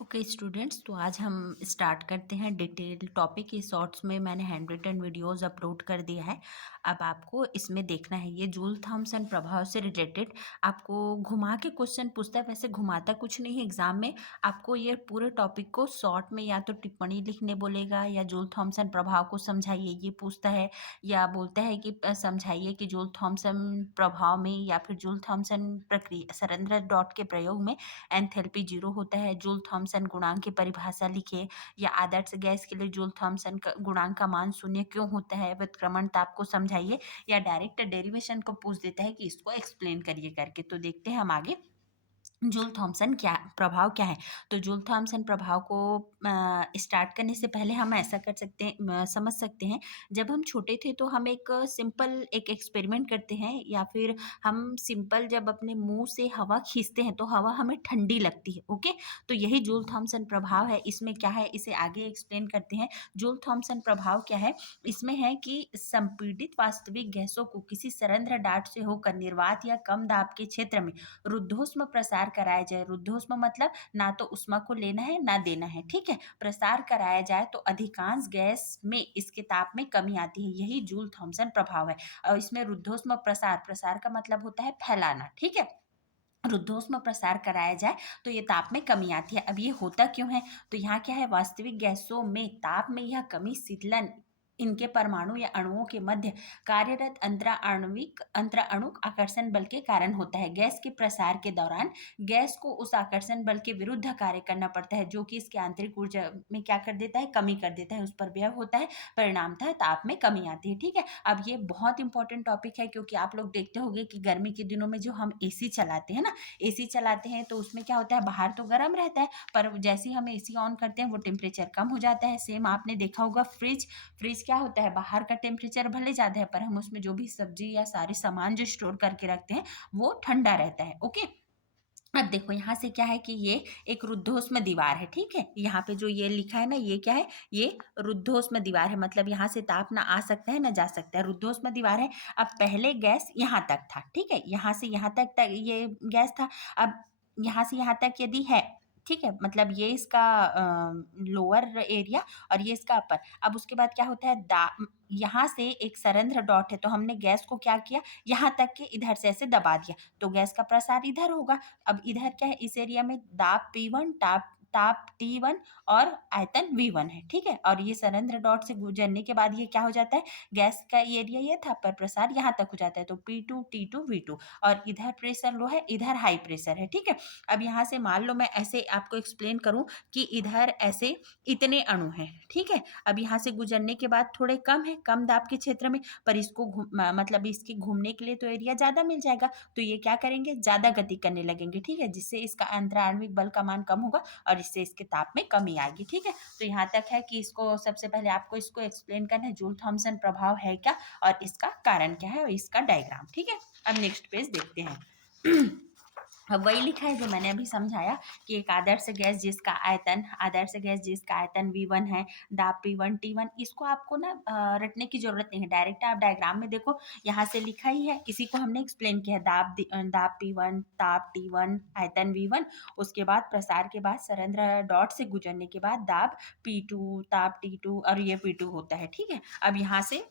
Okay students, तो आज हम स्टार्ट करते हैं डिटेल टॉपिक। इस शॉर्ट्स में मैंने हैंड रिटन वीडियोस अपलोड कर दिया है। अब आपको इसमें देखना है, ये जूल थॉमसन प्रभाव से रिलेटेड आपको घुमा के क्वेश्चन पूछता है। वैसे घुमाता कुछ नहीं है एग्जाम में, आपको ये पूरे टॉपिक को शॉर्ट में या तो टिप्पणी लिखने बोलेगा, या जूल थॉमसन प्रभाव को समझाइए ये पूछता है, या बोलता है कि समझाइए कि जूल थॉमसन प्रभाव में या फिर जूल थॉमसन प्रक्रिया सरंध्र डॉट के प्रयोग में एंथैल्पी जीरो होता है। जूल थॉमसन गुणांक की परिभाषा लिखिए, या आदर्श गैस के लिए जूल थॉमसन गुणांक का मान शून्य क्यों होता है, व्युत्क्रमण ताप को समझाइए, या डायरेक्ट डेरिवेशन को पूछ देता है कि इसको एक्सप्लेन करिए करके। तो देखते हैं हम आगे जूल थॉमसन क्या प्रभाव क्या है। तो जूल थॉमसन प्रभाव को स्टार्ट करने से पहले हम ऐसा कर सकते हैं, समझ सकते हैं। जब हम छोटे थे तो हम एक सिंपल एक एक्सपेरिमेंट करते हैं, या फिर हम सिंपल जब अपने मुंह से हवा खींचते हैं तो हवा हमें ठंडी लगती है। ओके, तो यही जूल थॉमसन प्रभाव है। इसमें क्या है, इसे आगे एक्सप्लेन करते हैं। जूल थॉमसन प्रभाव क्या है, इसमें है कि संपीड़ित वास्तविक गैसों को किसी सरंध्र डाट से होकर निर्वात या कम दाब के क्षेत्र में रुद्धोष्म प्रसार कराया जाए। रुद्धोष्म मतलब ना तो उष्मा को लेना है ना देना है, ठीक है। प्रसार कराया जाए तो अधिकांश गैस में इसके ताप में कमी आती है। यही जूल थॉमसन प्रभाव है। और इसमें रुद्धोष्म प्रसार, प्रसार का मतलब होता है फैलाना, ठीक है। रुद्धोष्म प्रसार कराया जाए तो ये ताप में कमी आती है। अब ये होता क्यों है, तो यहाँ क्या है, वास्तविक गैसों में ताप में यह कमी शीतलन इनके परमाणु या अणुओं के मध्य कार्यरत अंतराणुक आकर्षण बल के कारण होता है। गैस के प्रसार के दौरान गैस को उस आकर्षण बल के विरुद्ध कार्य करना पड़ता है, जो कि इसके आंतरिक ऊर्जा में क्या कर देता है, कमी कर देता है, उस पर व्यय होता है, परिणामतः ताप में कमी आती है, ठीक है। अब ये बहुत इंपॉर्टेंट टॉपिक है, क्योंकि आप लोग देखते होंगे कि गर्मी के दिनों में जो हम एसी चलाते हैं ना, एसी चलाते हैं तो उसमें क्या होता है, बाहर तो गर्म रहता है, पर जैसे ही हम एसी ऑन करते हैं वो टेम्परेचर कम हो जाता है। सेम आपने देखा होगा फ्रिज, फ्रिज क्या होता है, बाहर का टेम्परेचर भले ज़्यादा है पर हम उसमें जो भी सब्जी या सारे सामान जो स्टोर करके रखते हैं वो ठंडा रहता है। ओके, अब देखो यहाँ से क्या है कि ये एक रुद्धोष्म दीवार है, ठीक है। यहाँ पे जो ये लिखा है ना, ये क्या है, ये रुद्धोष्म दीवार है, मतलब यहाँ से ताप ना आ सकता है ना जा सकता है, रुद्धोष्म दीवार है। अब पहले गैस यहाँ तक था, ठीक है, यहाँ से यहाँ तक ये गैस था। अब यहाँ से यहाँ तक यदि है, ठीक है, मतलब ये इसका लोअर एरिया और ये इसका अपर। अब उसके बाद क्या होता है, यहाँ से एक सरंध्र डॉट है, तो हमने गैस को क्या किया, यहाँ तक के इधर से ऐसे दबा दिया, तो गैस का प्रसार इधर होगा। अब इधर क्या है, इस एरिया में दाब P1, ताप ताप T1 और आयतन V1 है, ठीक है। और ये सरंध्र डॉट से गुजरने के बाद ये क्या हो जाता है, गैस का एरिया ये था पर प्रसार यहाँ तक हो जाता है, तो P2 T2 V2। और इधर प्रेशर लो है, इधर हाई प्रेशर है, ठीक है। अब यहाँ से मान लो मैं ऐसे आपको एक्सप्लेन करूँ कि इधर ऐसे इतने अणु हैं, ठीक है। अब यहाँ से गुजरने के बाद थोड़े कम है, कम दाब के क्षेत्र में, पर इसको मतलब इसके घूमने के लिए तो एरिया ज़्यादा मिल जाएगा, तो ये क्या करेंगे, ज़्यादा गति करने लगेंगे, ठीक है, जिससे इसका अंतराण्विक बल का मान कम होगा और इससे इसके ताप में कमी आएगी, ठीक है। तो यहाँ तक है कि इसको सबसे पहले आपको इसको एक्सप्लेन करना है, जूल थॉमसन प्रभाव है क्या और इसका कारण क्या है और इसका डायग्राम, ठीक है। अब नेक्स्ट पेज देखते हैं। अब वही लिखा है जो मैंने अभी समझाया कि एक आदर्श गैस जिसका आयतन V1 है, दाब P1 T1, इसको आपको ना रटने की जरूरत नहीं है, डायरेक्ट आप डायग्राम में देखो, यहाँ से लिखा ही है, इसी को हमने एक्सप्लेन किया है। दाब P1, ताप T1, आयतन V1, उसके बाद प्रसार के बाद सरंध्र डॉट से गुजरने के बाद दाब P2, ताप T2 और ये P2 होता है, ठीक है। अब यहाँ से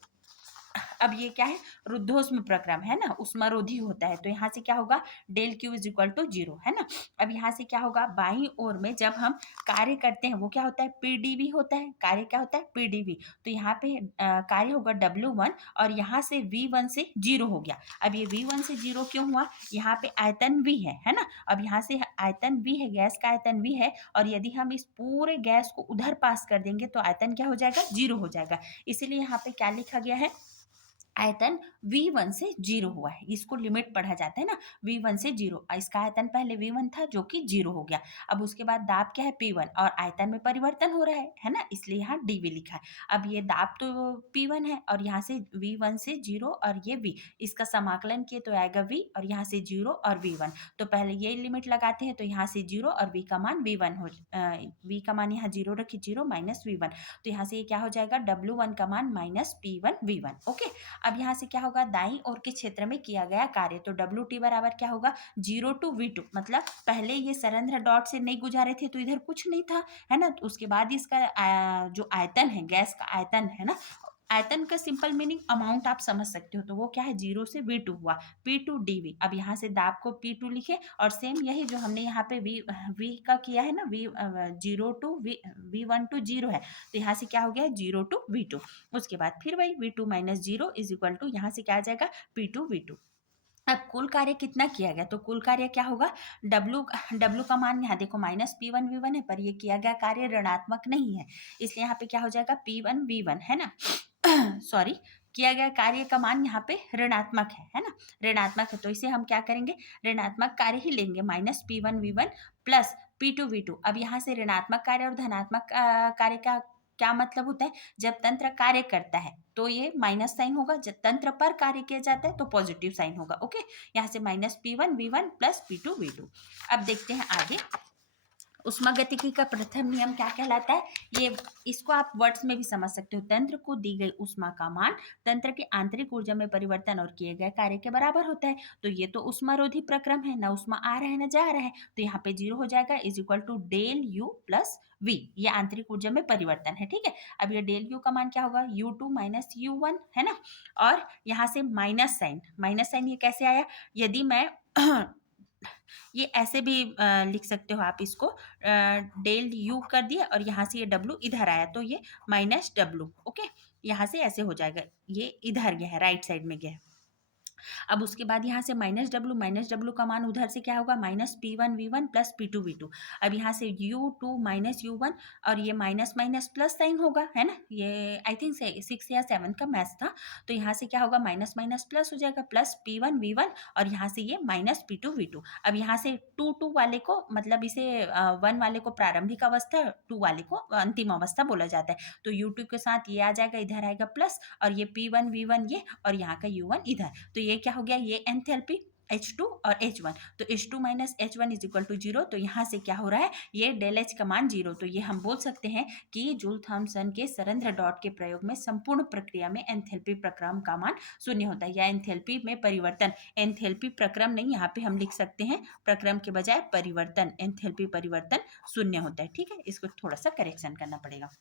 अब ये क्या है, रुद्धोष्म प्रक्रम है ना, उष्मारोधी होता है, तो यहाँ से क्या होगा, del Q is equal to 0 है ना। अब यहाँ से क्या होगा, बाईं ओर में जब हम कार्य करते हैं वो क्या होता है, पीडीवी होता है, कार्य क्या होता है, पीडीवी। तो यहाँ पे कार्य होगा W1 और यहाँ से V1 से 0 हो गया। अब ये V1 से 0 क्यों हुआ, यहाँ पे आयतन V है ना। अब यहाँ से आयतन V है, गैस का आयतन V है, और यदि हम इस पूरे गैस को उधर पास कर देंगे तो आयतन क्या हो जाएगा, 0 हो जाएगा। इसीलिए यहाँ पे क्या लिखा गया है, आयतन V1 से 0 हुआ है, इसको लिमिट पढ़ा जाता है ना, V1 से 0। इसका आयतन पहले V1 था जो कि 0 हो गया। अब उसके बाद दाब क्या है, P1, और आयतन में परिवर्तन हो रहा है ना, इसलिए यहाँ dV लिखा है। अब ये दाब तो P1 है और यहाँ से V1 से 0 और ये V, इसका समाकलन किए तो आएगा V, और यहाँ से 0 और V1, तो पहले ये लिमिट लगाते हैं, तो यहाँ से 0 और V का मान V1 हो, V का मान यहाँ 0 रखिए, 0 माइनस V1, तो यहाँ से ये क्या हो जाएगा, W1 का मान माइनस P1 V1। ओके, अब यहाँ से क्या होगा, दाईं ओर के क्षेत्र में किया गया कार्य, तो डब्ल्यू टी बराबर क्या होगा, 0 to V2, मतलब पहले ये सरंध्र डॉट से नहीं गुजारे थे तो इधर कुछ नहीं था, है ना। तो उसके बाद इसका जो आयतन है, गैस का आयतन है ना, आयतन का सिंपल मीनिंग अमाउंट आप समझ सकते हो, तो वो क्या है, 0 से V2 हुआ, P2dV। अब यहाँ से दाब को P2 लिखे, और सेम यही जो हमने यहाँ पे V का किया है ना, V1 to 0 है, तो यहाँ से क्या हो गया, 0 to V2। उसके बाद फिर वही V2 minus 0 is equal to, यहाँ से क्या आ जाएगा, P2V2। अब कुल कार्य कितना किया गया, तो कुल कार्य क्या होगा, W का मान यहाँ देखो -P1V1 है, पर ये किया गया कार्य ऋणात्मक नहीं है, इसलिए यहाँ पे क्या हो जाएगा, P1V1, है ना। सॉरी, किया गया कार्य का मान यहाँ पे ऋणात्मक है ना, ऋणात्मक है, तो इसे हम क्या करेंगे, ऋणात्मक कार्य ही लेंगे, -P1V1 प्लस P2V2। अब यहाँ से ऋणात्मक कार्य और धनात्मक कार्य का क्या मतलब होता है, जब तंत्र कार्य करता है तो ये माइनस साइन होगा, जब तंत्र पर कार्य किया जाता है तो पॉजिटिव साइन होगा। ओके, यहाँ से -P1V1 प्लस P2V2। अब देखते हैं आगे, उष्मागतिकी का प्रथम नियम क्या कहलाता है, ये इसको आप वर्ड्स में भी समझ सकते हो, तंत्र को दी गई उष्मा का मान तंत्र की आंतरिक ऊर्जा में परिवर्तन और किए गए कार्य के बराबर होता है। तो ये तो उष्मारोधी प्रक्रम है, ना उष्मा आ रहा है ना जा रहा है, तो यहाँ पे 0 हो जाएगा, is equal to del U plus V, ये आंतरिक ऊर्जा में परिवर्तन है, ठीक है। अब ये डेल U का मान क्या होगा, U2 माइनस U1, है ना, और यहाँ से माइनस साइन ये कैसे आया, यदि मैं ये ऐसे भी लिख सकते हो आप इसको, डेल यू कर दिया और यहाँ से ये डब्लू इधर आया, तो ये -W। ओके, यहाँ से ऐसे हो जाएगा, ये इधर गया है, राइट साइड में गया है। अब उसके बाद यहाँ से -W का मान उधर से क्या होगा, -P1V1 प्लस P2V2। अब यहाँ से U2 माइनस U1, और ये माइनस माइनस प्लस साइन होगा, है ना, ये आई थिंक 6 या 7 का मैथ्स था, तो यहाँ से क्या होगा, माइनस माइनस प्लस हो जाएगा, प्लस P1V1, और यहाँ से ये माइनस P2V2। अब यहाँ से 2 वाले को, मतलब इसे 1 वाले को प्रारंभिक अवस्था, 2 वाले को अंतिम अवस्था बोला जाता है, तो U2 के साथ ये आ जाएगा, इधर आएगा प्लस, और ये P1V1 ये, और यहाँ का U1 इधर, तो ये क्या हो गया, ये एंथैल्पी H2 और H1, तो H2 minus H1 is equal to 0, तो यहाँ से क्या हो रहा है, ये डेल H का मान 0, तो ये हम बोल सकते हैं कि जूल थॉमसन के सरंध्र डॉट के प्रयोग में संपूर्ण प्रक्रिया में एंथैल्पी प्रक्रम का मान शून्य होता है, या एंथैल्पी में परिवर्तन, एंथैल्पी प्रक्रम नहीं, यहाँ पे हम लिख सकते हैं प्रक्रम के बजाय परिवर्तन, एंथैल्पी परिवर्तन शून्य होता है, ठीक है, इसको थोड़ा सा करेक्शन करना पड़ेगा,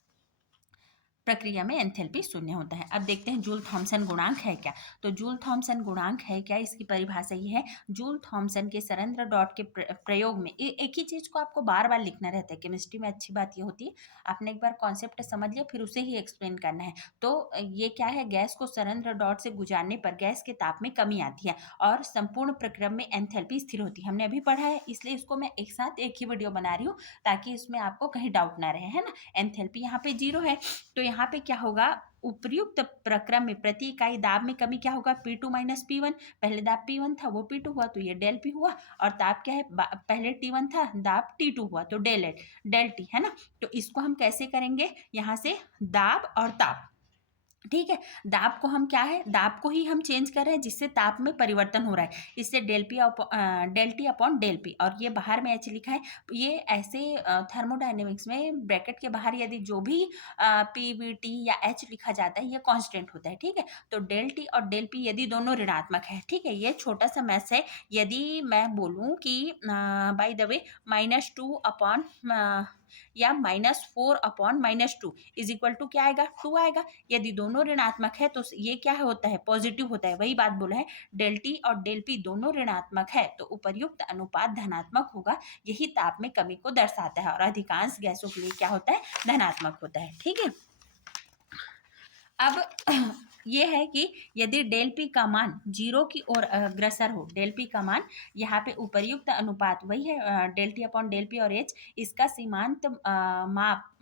प्रक्रिया में एंथैल्पी शून्य होता है। अब देखते हैं जूल थॉमसन गुणांक है क्या, तो जूल थॉमसन गुणांक है क्या, इसकी परिभाषा ये है, जूल थॉमसन के सरंध्र डॉट के प्रयोग में, एक ही चीज को आपको बार बार लिखना रहता है, केमिस्ट्री में अच्छी बात ये होती है, आपने एक बार कॉन्सेप्ट समझ लिया फिर उसे ही एक्सप्लेन करना है। तो ये क्या है, गैस को सरंध्र डॉट से गुजारने पर गैस के ताप में कमी आती है और संपूर्ण प्रक्रम में एंथैल्पी स्थिर होती है, हमने अभी पढ़ा है, इसलिए इसको मैं एक साथ एक ही वीडियो बना रही हूँ ताकि इसमें आपको कहीं डाउट ना रहे, है ना। एंथैल्पी यहाँ पे 0 है, तो यहाँ पे क्या होगा, उपर्युक्त प्रक्रम में प्रति इकाई दाब में कमी क्या होगा, P2 माइनस P1, पहले दाब P1 था वो P2 हुआ, तो ये डेल P हुआ, और दाब क्या है, पहले T1 था, दाब T2 हुआ, तो डेल T, है ना। तो इसको हम कैसे करेंगे, यहाँ से दाब और ताप, ठीक है, दाब को हम क्या है, दाब को ही हम चेंज कर रहे हैं जिससे ताप में परिवर्तन हो रहा है, इससे del T upon del P, और ये बाहर में H लिखा है, ये ऐसे थर्मोडायनेमिक्स में ब्रैकेट के बाहर यदि जो भी PVT या H लिखा जाता है ये कांस्टेंट होता है, ठीक है। तो डेल T और डेल P यदि दोनों ऋणात्मक है, ठीक है, ये छोटा सा मैथ्स है, यदि मैं बोलूँ कि बाय द वे -2 अपॉन या -4 अपॉन -2 इज इक्वल टू क्या आएगा, 2 आएगा, यदि दोनों ऋणात्मक है तो ये क्या होता है, पॉजिटिव होता है, वही बात बोला है, डेल T और डेल P दोनों ऋणात्मक है तो उपर्युक्त अनुपात धनात्मक होगा, यही ताप में कमी को दर्शाता है, और अधिकांश गैसों के लिए क्या होता है, धनात्मक होता है, ठीक है। अब ये है कि यदि डेल P का मान 0 की ओर अग्रसर हो, डेल P का मान, यहाँ पे उपर्युक्त अनुपात वही है del T upon del P और H, इसका सीमांत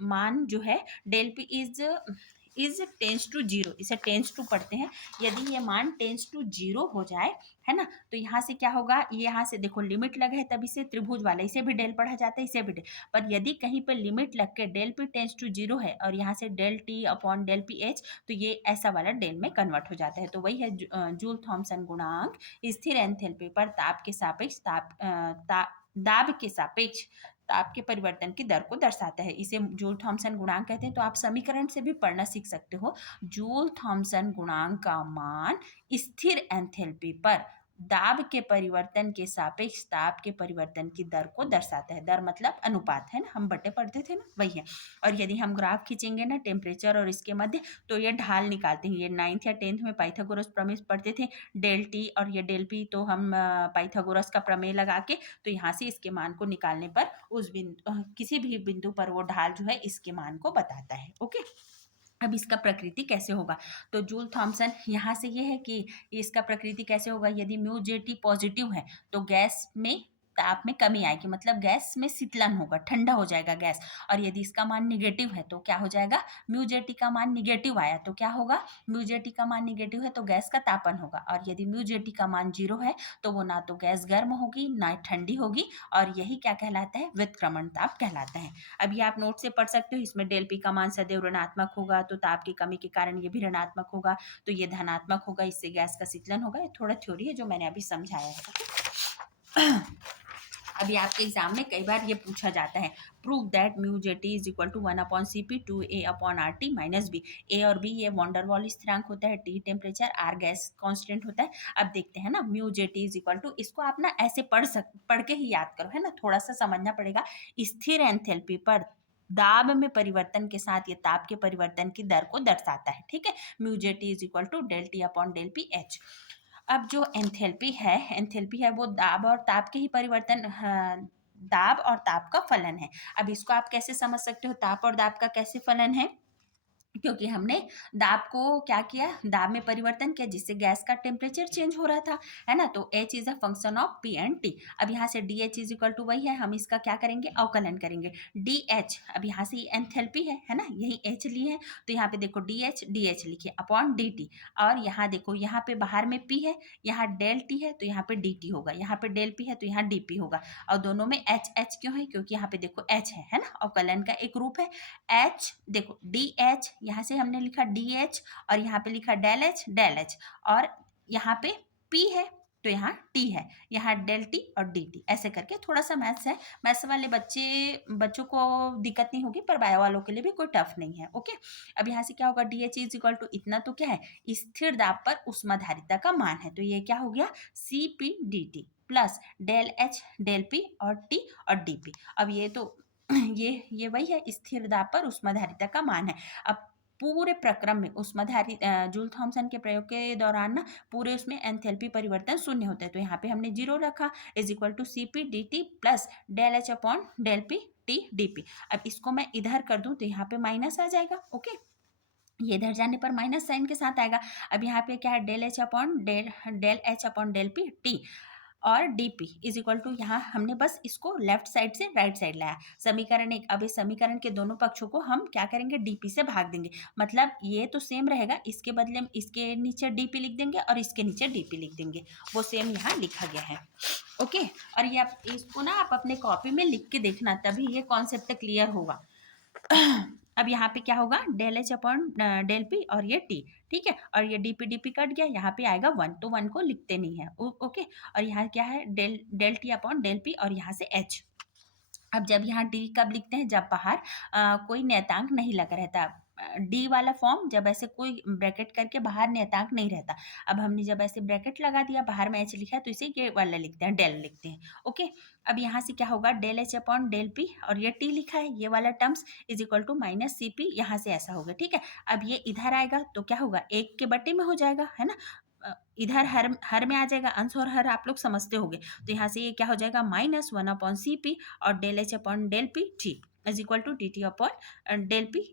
मान जो है del P is tends to 0, इसे टेंस टू पढ़ते हैं, यदि ये मान टेंस टू 0 हो जाए, है ना, तो यहाँ से क्या होगा, ये यहाँ से देखो लिमिट लगा है तब इसे त्रिभुज वाला, इसे भी डेल पढ़ा जाता है, इसे भी डेल, पर यदि कहीं पर लिमिट लग के डेल P टेंस टू 0 है और यहाँ से del T upon del P H, तो ये ऐसा वाला डेल में कन्वर्ट हो जाता है, तो वही है जूल थॉमसन गुणांक, स्थिर एंथैल्पी पर ताप के सापेक्ष दाब के सापेक्ष ताप के परिवर्तन की दर को दर्शाता है। इसे जूल थॉमसन गुणांक कहते हैं। तो आप समीकरण से भी पढ़ना सीख सकते हो। जूल थॉमसन गुणांक का मान स्थिर एंथैल्पी पर दाब के परिवर्तन के सापेक्ष ताप के परिवर्तन की दर को दर्शाता है। दर मतलब अनुपात है ना, हम बटे पढ़ते थे ना, वही है। और यदि हम ग्राफ खींचेंगे ना टेम्परेचर और इसके मध्य, तो ये ढाल निकालते हैं। ये 9th या 10th में पाइथागोरस प्रमेय पढ़ते थे। डेल टी और ये डेल पी, तो हम पाइथागोरस का प्रमेय लगा के, तो यहाँ से इसके मान को निकालने पर उस बिंदु किसी भी बिंदु पर वो ढाल जो है इसके मान को बताता है। ओके, अब इसका प्रकृति कैसे होगा? तो जूल थॉमसन यहाँ से ये है कि इसका प्रकृति कैसे होगा। यदि म्यू जे टी पॉजिटिव है तो गैस में ताप में कमी आएगी, मतलब गैस में शीतलन होगा, ठंडा हो जाएगा गैस। और यदि इसका मान निगेटिव है तो क्या हो जाएगा, म्यू जे टी का मान निगेटिव आया तो क्या होगा, म्यू जे टी का मान निगेटिव है तो गैस का तापन होगा। और यदि म्यू जे टी का मान 0 है तो वो ना तो गैस गर्म होगी ना ठंडी होगी, और यही क्या कहलाता है, व्युत्क्रमण ताप कहलाता है। अब ये आप नोट से पढ़ सकते हो। इसमें डेल पी का मान सदैव ऋणात्मक होगा, तो ताप की कमी के कारण ये भी ऋणात्मक होगा, तो ये धनात्मक होगा, इससे गैस का शीतलन होगा। ये थोड़ा थ्योरी है जो मैंने अभी समझाया है। अभी आपके एग्जाम में कई बार ये पूछा जाता है, prove that mu J T is equal to 1/cp 2a/RT minus B. A और बी ये वॉन्डरवॉल स्थिरांक होता है, T temperature, R gas constant होता है। अब देखते हैं ना, mu J T is equal to, इसको आप ना ऐसे पढ़ के ही याद करो, है ना, थोड़ा सा समझना पड़ेगा। स्थिर एंथैल्पी पर दाब में परिवर्तन के साथ ये ताप के परिवर्तन की दर को दर्शाता है। ठीक है, mu J T is equal to del T upon del P H. अब जो एंथैल्पी है वो दाब और ताप के ही परिवर्तन, दाब और ताप का फलन है। अब इसको आप कैसे समझ सकते हो, ताप और दाब का कैसे फलन है, क्योंकि हमने दाब को क्या किया, दाब में परिवर्तन किया जिससे गैस का टेम्परेचर चेंज हो रहा था, है ना। तो H is a function of P and T। अब यहाँ से DH इज इक्वल टू वही है, हम इसका क्या करेंगे, अवकलन करेंगे। DH, अब यहाँ से एंथैल्पी है ना, यही H लिए है, तो यहाँ पे देखो DH लिखिए अपॉन DT। और यहाँ देखो, यहाँ पे बाहर में P है, यहाँ डेल T है तो यहाँ पे DT होगा, यहाँ पे डेल P है तो यहाँ DP होगा। और दोनों में H क्यों है, क्योंकि यहाँ पे देखो H है ना, अवकलन का एक रूप है। H देखो DH, यहाँ से हमने लिखा DH और यहाँ पे लिखा डेल एच, और यहाँ पे P है तो यहाँ T है, यहाँ डेल टी और DT, ऐसे करके थोड़ा सा मैथ्स है। मैथ्स वाले बच्चों को दिक्कत नहीं होगी, पर बायो वालों के लिए भी कोई टफ नहीं है। ओके, अब यहाँ से क्या होगा, DH इज इक्वल टू इतना, तो क्या है, स्थिर दाब पर ऊष्माधारिता का मान है, तो ये क्या हो गया, CP/DT plus del H del P और T और DP। अब ये तो ये वही है, स्थिर दाब पर ऊष्माधारिता का मान है। अब पूरे प्रक्रम में ऊष्माधारित जूल थॉमसन के प्रयोग के दौरान ना पूरे उसमें एंथैल्पी परिवर्तन शून्य होता है, तो यहाँ पे हमने 0 रखा, is equal to CP/DT plus del H upon del P T DP। अब इसको मैं इधर कर दूं तो यहाँ पे माइनस आ जाएगा। ओके, ये इधर जाने पर माइनस साइन के साथ आएगा। अब यहाँ पे क्या है, del H upon del P T और DP इज इक्वल टू, यहाँ हमने बस इसको लेफ्ट साइड से राइट साइड लाया, समीकरण 1। अब इस समीकरण के दोनों पक्षों को हम क्या करेंगे, DP से भाग देंगे, मतलब ये तो सेम रहेगा, इसके बदले में इसके नीचे DP लिख देंगे और इसके नीचे DP लिख देंगे, वो सेम यहाँ लिखा गया है। ओके, और ये आप इसको ना आप अपने कॉपी में लिख के देखना, तभी ये कॉन्सेप्ट क्लियर होगा। अब यहाँ पे क्या होगा, del H upon del P और ये T, ठीक है, और ये DP कट गया, यहाँ पे आएगा 1, तो 1 को लिखते नहीं है। ओके, और यहाँ क्या है, del T upon del P और यहाँ से H। अब जब यहाँ डी कब लिखते हैं, जब बाहर कोई नियतांक नहीं लगा रहता, डी वाला फॉर्म जब ऐसे कोई ब्रैकेट करके बाहर नियतांक नहीं रहता। अब हमने जब ऐसे ब्रैकेट लगा दिया, बाहर में H लिखा है, तो इसे ये वाला लिखते हैं, डेल लिखते हैं। ओके, अब यहाँ से क्या होगा, del H upon del P और ये T लिखा है, ये वाला terms is equal to minus CP, यहाँ से ऐसा होगा। ठीक है, अब ये इधर आएगा तो क्या होगा, 1 के बटे में हो जाएगा, है ना, इधर हर में आ जाएगा, अंश और हर आप लोग समझते होंगे, तो यहाँ से ये क्या हो जाएगा, -1/CP और del H upon del P T is equal to DT upon del P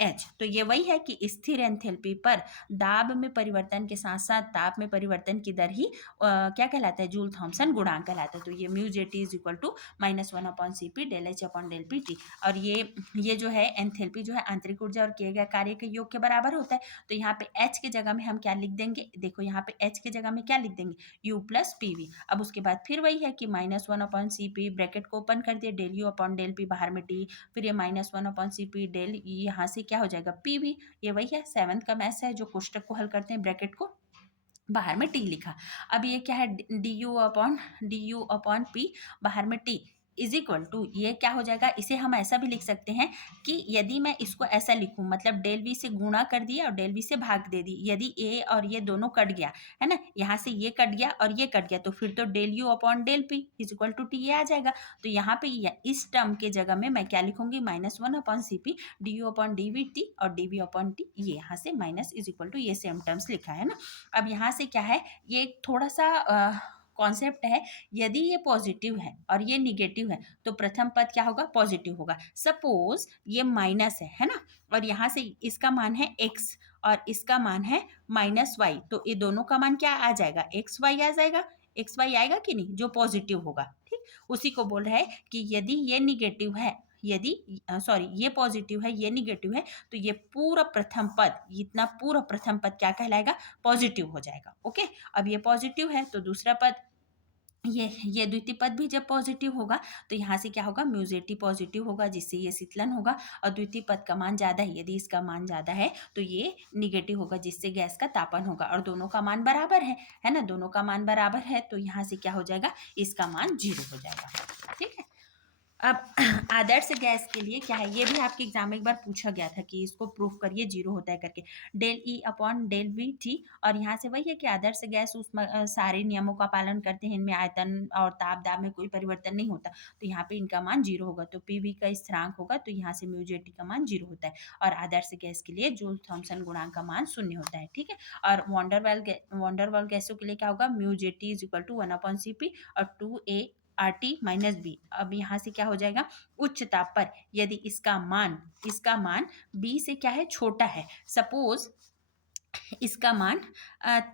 H। तो ये वही है कि स्थिर एंथैल्पी पर दाब में परिवर्तन के साथ साथ ताप में परिवर्तन की दर ही क्या कहलाता है, जूल थॉमसन गुणांक कहलाता है। तो ये mu J T is equal to -1/CP del H upon del P T। और ये जो है एंथैल्पी जो है आंतरिक ऊर्जा और किए गए कार्य के योग के बराबर होता है। तो यहाँ पे H के जगह में हम क्या लिख देंगे, देखो यहाँ पे H के जगह में क्या लिख देंगे, U प्लस PV। अब उसके बाद फिर वही है कि -1/CP, ब्रैकेट को ओपन कर दिए, del U upon del P, बाहर में T, फिर ये -1/CP डेल, यहाँ से क्या हो जाएगा, PV। ये वही है, 7th का मैथ्स है जो कोष्टक को हल करते हैं, ब्रैकेट को बाहर में T लिखा। अब ये क्या है, DU अपॉन P, बाहर में T, इज इक्वल टू, ये क्या हो जाएगा, इसे हम ऐसा भी लिख सकते हैं कि यदि मैं इसको ऐसा लिखूं, मतलब डेल वी से गुणा कर दिया और डेल वी से भाग दे दी, यदि ए और ये दोनों कट गया है ना, यहाँ से ये कट गया और ये कट गया, तो फिर तो del U upon del P is equal to T ये आ जाएगा। तो यहाँ पे इस टर्म के जगह में मैं क्या लिखूंगी, -1 upon C P D U upon D V T, और डी वी अपॉन टी ये यहाँ से माइनस इज इक्वल टू ये सेम टर्म्स लिखा है ना। अब यहाँ से क्या है, ये थोड़ा सा कॉन्सेप्ट है, यदि ये पॉजिटिव है और ये निगेटिव है तो प्रथम पद क्या होगा, पॉजिटिव होगा। सपोज ये माइनस है ना, और यहाँ से इसका मान है x और इसका मान है -y, तो ये दोनों का मान क्या आ जाएगा, xy आ जाएगा, xy आएगा कि नहीं, जो पॉजिटिव होगा। ठीक, उसी को बोल रहा है कि यदि ये निगेटिव है, यदि सॉरी ये पॉजिटिव है ये निगेटिव है, तो ये पूरा प्रथम पद, इतना पूरा प्रथम पद क्या कहलाएगा, पॉजिटिव हो जाएगा। ओके, अब ये पॉजिटिव है तो दूसरा पद, ये द्वितीय पद भी जब पॉजिटिव होगा तो यहाँ से क्या होगा, म्यूजेटी पॉजिटिव होगा, जिससे ये शीतलन होगा, और द्वितीय पद का मान ज्यादा है, यदि इसका मान ज्यादा है तो ये निगेटिव होगा, जिससे गैस का तापन होगा, और दोनों का मान बराबर है ना, दोनों का मान बराबर है, तो यहाँ से क्या हो जाएगा, इसका मान 0 हो जाएगा। ठीक है, अब आदर्श गैस के लिए क्या है, ये भी आपके एग्जाम में एक बार पूछा गया था कि इसको प्रूफ करिए 0 होता है करके, del E upon del V T, और यहाँ से वही है कि आदर्श गैस उस सारे नियमों का पालन करते हैं, इनमें आयतन और ताप दाब में कोई परिवर्तन नहीं होता, तो यहाँ पे इनका मान 0 होगा, तो पी वी का स्थिरांक होगा, तो यहाँ से म्यू जे टी का मान 0 होता है, और आदर्श गैस के लिए जूल थॉमसन गुणांक का मान 0 होता है। ठीक है, और वॉन्डरवाल गैसों के लिए क्या होगा, mu J T is equal to 1 upon C P और 2a RT माइनस बी। अब यहाँ से क्या हो जाएगा, उच्च ताप पर यदि इसका मान बी से क्या है, छोटा है, सपोज इसका मान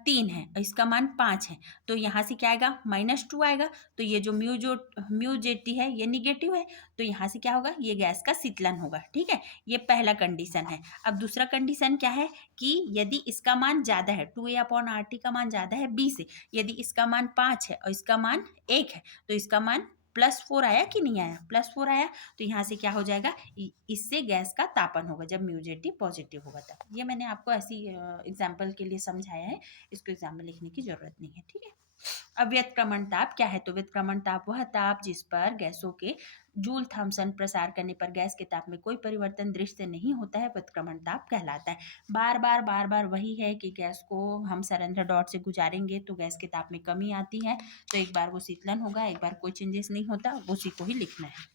3 है और इसका मान 5 है, तो यहाँ से क्या आएगा, -2 आएगा, तो ये जो म्यू जे टी है ये निगेटिव है, तो यहाँ से क्या होगा, ये गैस का शीतलन होगा। ठीक है, ये पहला कंडीशन है। अब दूसरा कंडीशन क्या है कि यदि इसका मान ज़्यादा है, 2a अपॉन आर टी का मान ज़्यादा है बी से, यदि इसका मान 5 है और इसका मान 1 है, तो इसका मान +4 आया कि नहीं आया, +4 आया, तो यहाँ से क्या हो जाएगा, इससे गैस का तापन होगा जब म्यूजेटी पॉजिटिव होगा तब। ये मैंने आपको ऐसी एग्जाम्पल के लिए समझाया है, इसको एग्जाम में लिखने की जरूरत नहीं है। ठीक है, अब व्युत्क्रमण ताप क्या है, तो व्युत्क्रमण ताप वह ताप जिस पर गैसों के जूल थॉमसन प्रसार करने पर गैस के ताप में कोई परिवर्तन दृश्य नहीं होता है, व्युत्क्रमण ताप कहलाता है। बार बार वही है कि गैस को हम सरेंद्र डॉट से गुजारेंगे तो गैस के ताप में कमी आती है, तो एक बार वो शीतलन होगा, एक बार कोई चेंजेस नहीं होता, उसी को ही लिखना है।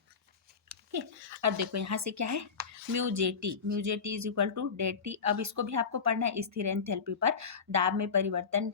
ठीक है, अब देखो यहाँ से क्या है, mu J T is equal to del T. अब इसको भी आपको पढ़ना है, स्थिर एंथैल्पी पर दाब में परिवर्तन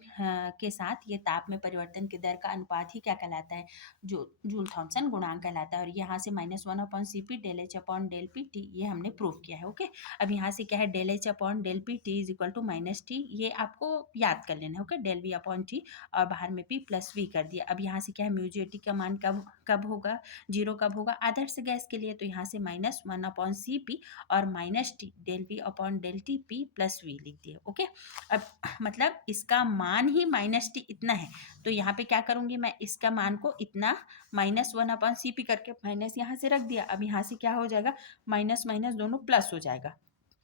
के साथ ये ताप में परिवर्तन की दर का अनुपात ही क्या कहलाता है, जो जूल थॉमसन गुणांक कहलाता है, और यहाँ से -1 upon C P del H upon del P T, ये हमने प्रूव किया है। ओके, अब यहाँ से क्या है, del H upon del P T is equal to -t, ये आपको याद कर लेना है। Okay, del V upon T और बाहर में p + v कर दिया। अब यहाँ से क्या है, म्यू जे टी का मान कब होगा, 0 कब होगा, आदर्श गैस के लिए, तो यहाँ से -1 अपॉन सी पी और -t del V upon del T p + v लिख दिया। ओके, अब मतलब इसका मान ही -t इतना है, तो यहाँ पे क्या करूँगी मैं, इसका मान को इतना -1 अपॉन सी पी करके माइनस यहाँ से रख दिया। अब यहाँ से क्या हो जाएगा, माइनस माइनस दोनों प्लस हो जाएगा,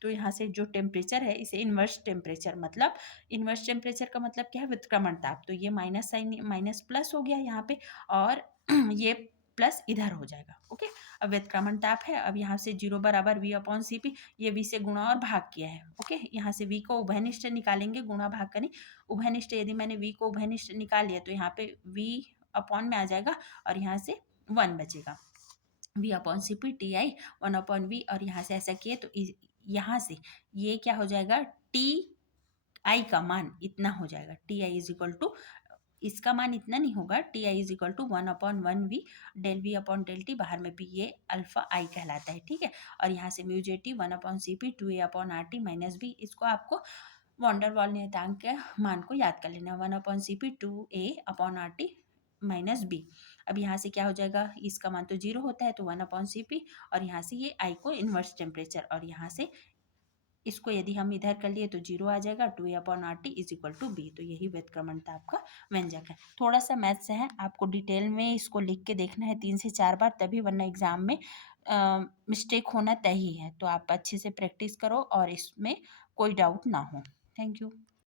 तो यहाँ से जो टेम्परेचर है इसे इन्वर्स टेम्परेचर, मतलब इन्वर्स टेम्परेचर का मतलब क्या है, व्युत्क्रमण ताप, तो ये माइनस साइन माइनस प्लस हो गया यहाँ पे, और ये प्लस इधर हो जाएगा। ओके, अब व्युत्क्रमण ताप है, अब यहाँ से 0 बराबर v अपॉन सी पी, ये v से गुणा और भाग किया है। ओके, यहाँ से v को उभयनिष्ठ निकालेंगे, गुणा भाग करें उभयनिष्ठ, यदि मैंने v को उभयनिष्ठ निकाल लिया तो यहाँ पे v अपॉन में आ जाएगा और यहाँ से 1 बचेगा, v upon C P T I 1 upon v, और यहाँ से ऐसा किए तो यहाँ से ये क्या हो जाएगा, टी आई का मान इतना हो जाएगा, T I is equal to, इसका मान इतना नहीं होगा, T I is equal to 1 upon 1v del V upon del T, बाहर में भी ये अल्फा आई कहलाता है। ठीक है, और यहाँ से mu J T 1 upon C P 2a upon R T minus B, इसको आपको वॉन्डरवाल नियतांक के मान को याद कर लेना, 1 upon C P 2a upon R T minus B. अब यहाँ से क्या हो जाएगा, इसका मान तो 0 होता है, तो 1 अपॉन सी पी, और यहाँ से ये आई को इन्वर्स टेम्परेचर, और यहाँ से इसको यदि हम इधर कर लिए तो 0 आ जाएगा, 2a upon R T is equal to B, तो यही व्युत्क्रमण ताप का व्यंजक है। थोड़ा सा मैथ्स है, आपको डिटेल में इसको लिख के देखना है 3 से 4 बार, तभी, वरना एग्जाम में मिस्टेक होना तय ही है, तो आप अच्छे से प्रैक्टिस करो और इसमें कोई डाउट ना हो। Thank you.